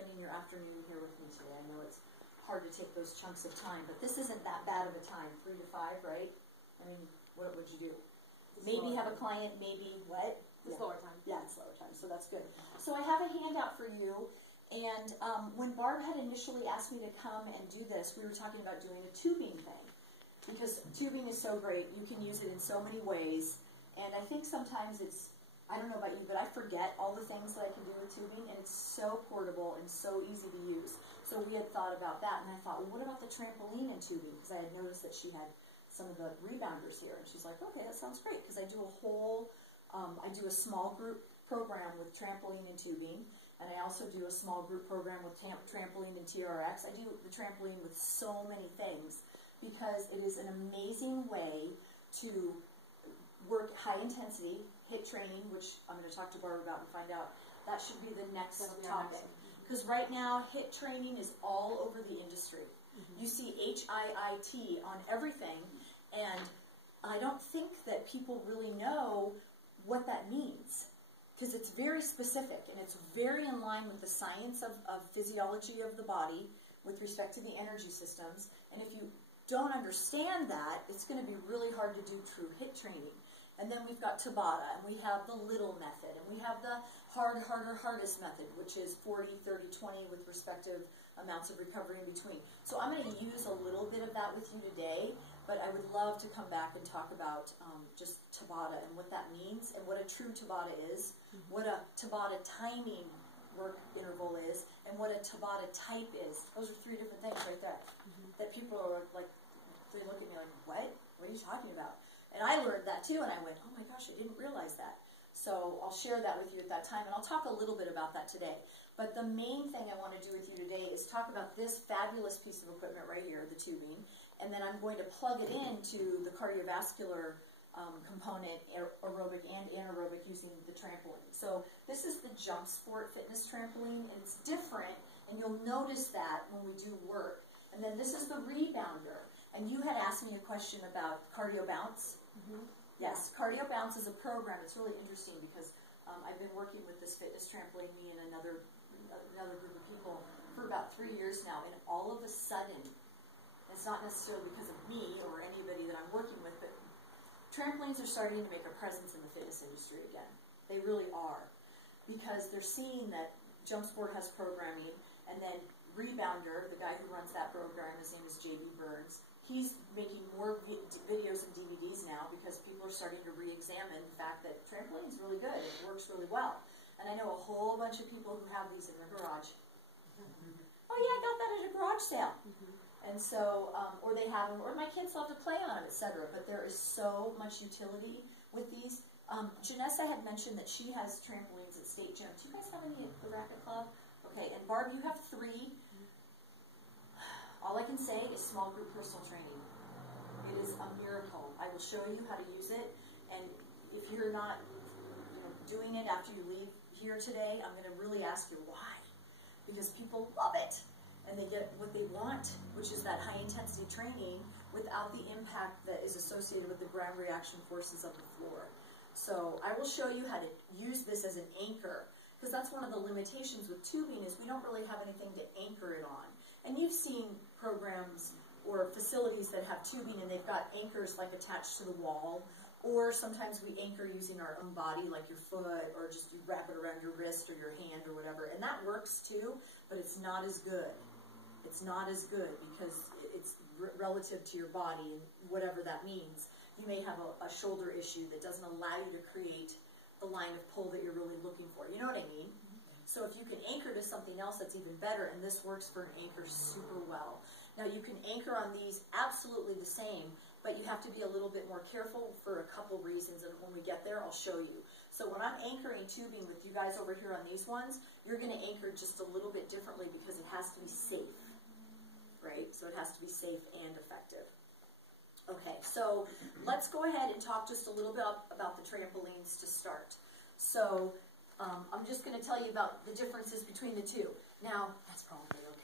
spending your afternoon here with me today. I know it's hard to take those chunks of time, but this isn't that bad of a time, 3 to 5, right? I mean, what would you do? Maybe have a client, maybe what? It's slower time. Yeah, it's slower time, so that's good. So I have a handout for you, and when Barb had initially asked me to come and do this, we were talking about doing a tubing thing, because tubing is so great. You can use it in so many ways, and I think sometimes it's, I don't know about you, but I forget all the things that I can do with tubing, and it's so portable and so easy to use. So we had thought about that, and I thought, well, what about the trampoline and tubing? Because I had noticed that she had some of the rebounders here, and she's like, okay, that sounds great, because I do a whole, I do a small group program with trampoline and tubing, and I also do a small group program with trampoline and TRX. I do the trampoline with so many things, because it is an amazing way to work high intensity, HIIT training, which I'm going to talk to Barb about and find out. That should be the next topic. Because right now, HIIT training is all over the industry. You see HIIT on everything, and I don't think that people really know what that means, because it's very specific, and it's very in line with the science of physiology of the body with respect to the energy systems. And if you don't understand that, it's going to be really hard to do true HIIT training. And then we've got Tabata, and we have the little method, and we have the hard, harder, hardest method, which is 40, 30, 20 with respective amounts of recovery in between. So I'm going to use a little bit of that with you today, but I would love to come back and talk about just Tabata and what that means, and what a true Tabata is, what a Tabata timing work interval is, and what a Tabata type is. Those are 3 different things right there that people are like, they look at me like, what? What are you talking about? And I learned that too, and I went, oh my gosh, I didn't realize that. So I'll share that with you at that time, and I'll talk a little bit about that today. But the main thing I want to do with you today is talk about this fabulous piece of equipment right here, the tubing, and then I'm going to plug it into the cardiovascular component, aerobic and anaerobic, using the trampoline. So this is the Jump Sport Fitness Trampoline, and it's different, and you'll notice that when we do work. And then this is the rebounder. And you had asked me a question about Cardio Bounce. Yes, Cardio Bounce is a program. It's really interesting because I've been working with this fitness trampoline, me and another group of people, for about 3 years now. And all of a sudden, it's not necessarily because of me or anybody that I'm working with, but trampolines are starting to make a presence in the fitness industry again. They really are. Because they're seeing that Jump Sport has programming, and then Rebounder, the guy who runs that program, his name is J.B. Burns, he's making more videos and DVDs now because people are starting to re-examine the fact that trampoline is really good, it works really well. And I know a whole bunch of people who have these in their garage. Oh yeah, I got that at a garage sale. And so, or they have them, or my kids love to play on them, etc. But there is so much utility with these. Janessa had mentioned that she has trampolines at State Gym. Do you guys have any at the Racket Club? Okay, and Barb, you have 3. All I can say is small group personal training. It is a miracle. I will show you how to use it, and if you're not doing it after you leave here today, I'm going to really ask you why. Because people love it, and they get what they want, which is that high-intensity training without the impact that is associated with the ground reaction forces of the floor. So I will show you how to use this as an anchor, because that's one of the limitations with tubing is we don't really have anything to anchor it on. And you've seen programs or facilities that have tubing and they've got anchors like attached to the wall, or sometimes we anchor using our own body, like your foot, or just you wrap it around your wrist or your hand or whatever. And that works too, but it's not as good. It's not as good because it's relative to your body and whatever that means. You may have a shoulder issue that doesn't allow you to create the line of pull that you're really looking for. You know what I mean? So if you can anchor to something else, that's even better, and this works for an anchor super well. Now you can anchor on these absolutely the same, but you have to be a little bit more careful for a couple reasons, and when we get there, I'll show you. So when I'm anchoring tubing with you guys over here on these ones, you're going to anchor just a little bit differently because it has to be safe, right? So it has to be safe and effective. Okay, so let's go ahead and talk just a little bit about the trampolines to start. So I'm just going to tell you about the differences between the two. Now, that's probably okay.